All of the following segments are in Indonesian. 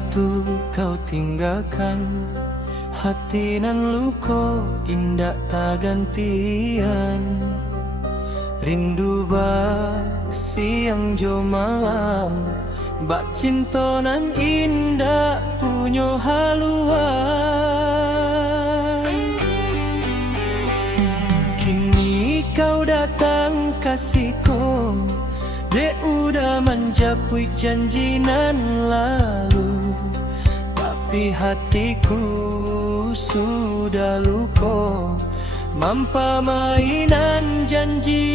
waktu kau tinggalkan, hati nan luko indak tak gantian. Rindu bak siang jo malam, bak cinta nan indah punyo haluan. Kini kau datang kasihku, dek udah menjapui janji nan lalu, tapi hatiku sudah luko mampa mainan janji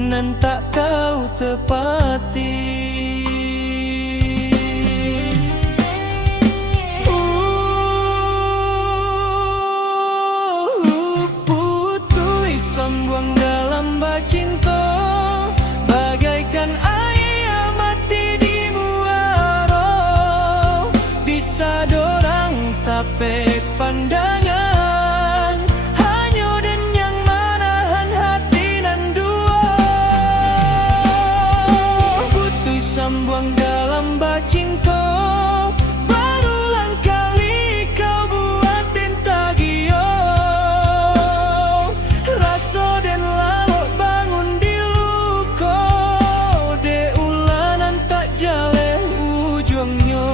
nan tak kau tepati. Putui sambuang dalam bacinta, bagaikan air mati di muara, bisa dorang tapi pandangan, hanya dan yang menahan hati nan dua. Putui sambuang dalam bacinta, berulang kali kau buat bintagio, rasa dan lalok bangun di luko, de ulanan tak jale ujungnya.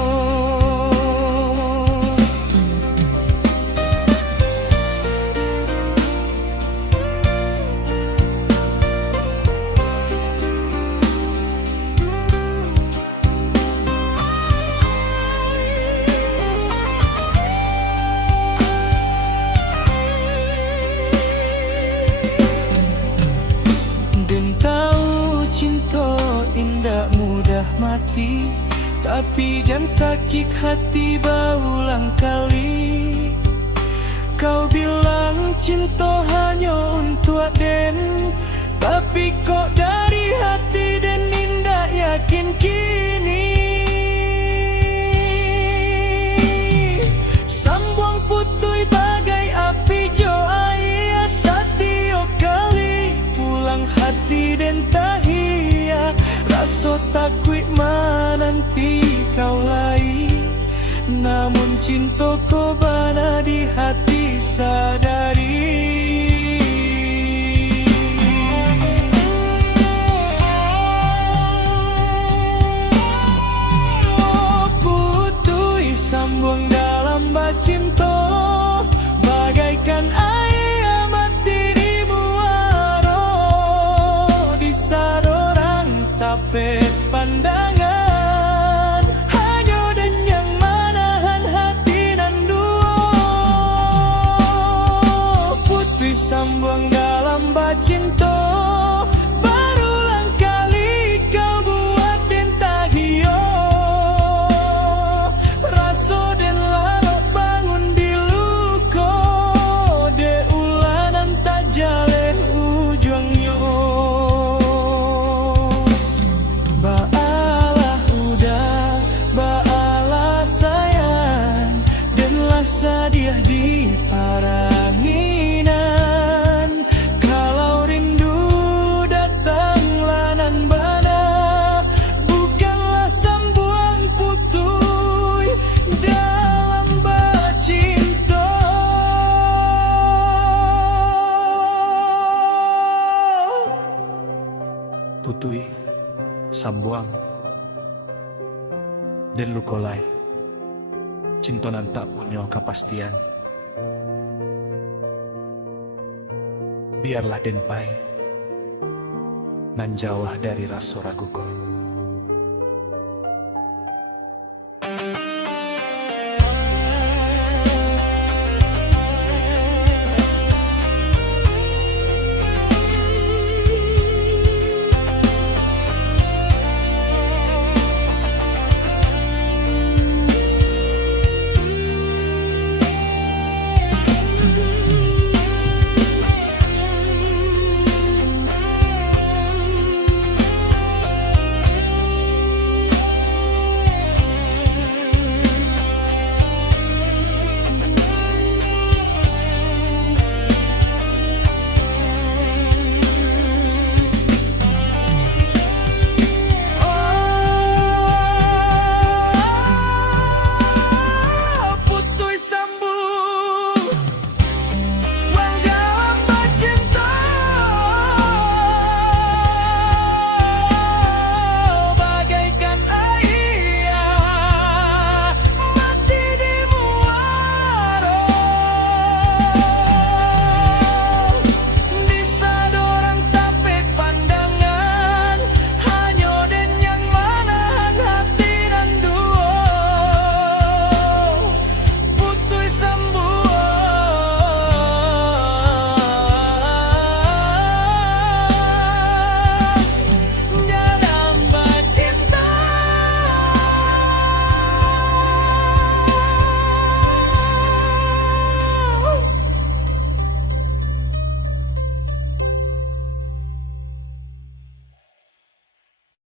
Dan tahu cinta indah mudah mati, tapi jangan sakit hati berulang kali. Kau bilang cinta hanya untuk den, tapi kok dari hati dan indah yakin kini. Sambuang putui bagai api jo air setiap kali pulang hati dan tahia, rasa takut menanti kau lai, namun cinta kau bana di hati sadari. Oh, putui sambuang dalam bacinta, bagaikan air mati di muara, bisa dorang tapi pandangan, hanya dan yang menahan hati nan dua. Putui sambuang dalam bacinta, berulang kali kau buat bintagio, rasa dan lalok bangun di luko, de ulanan tak jale ujungnya. Baalah udah, baalah sayang, danlah sadiah di paranginan. Kalau rindu datanglah nan bana, bukanlah sambuang putui dalam bacinta. Putui sambuang dan lukolai, cinta nan tak punya kepastian. Biarlah denpai nan jauh dari rasa raguku.